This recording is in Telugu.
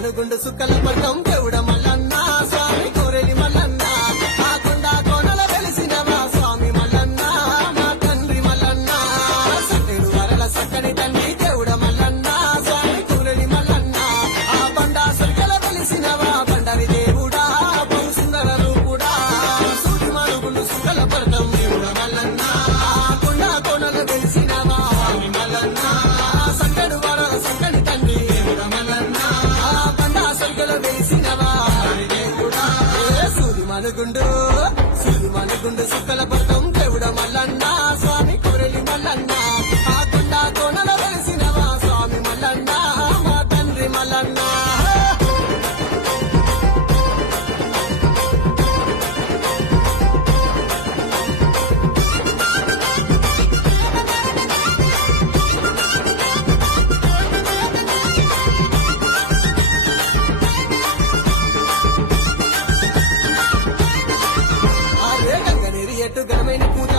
మనుగుండు సుక్కల పట్టం దేవుడ మల్లన్న స్వామి కోరెలి మల్లన్న ఆ కొండ కోనల వెలిసినవా స్వామి మల్లన్న మా తండ్రి మల్లన్న సట్టెడు వరల సక్కని తండ్రి దేవుడ మల్లన్న స్వామి కోరెలి మల్లన్న ఆ బండ సుక్కల వెలిసినవా బండరి దేవుడా బహు సుందర రూపుడా సూటి మనుగుండు సుక్కల పట్టం దేవుడ మల్లన్న ఆ కొండ కోనల వెలిసినవా స్వామి మల్లన్న సట్టెడు వరల సక్కని తండ్రి దేవుడ మల్లన్న మనుగుండు సుక్కల పట్టం దేవుడ మల్లన్న స్వామి కోరెలి మల్లన్న ఆ కొండ కోనల వెలిసినవా స్వామి మల్లన్న మా తండ్రి మల్లన్న ఎటు ఘనమైన పూజ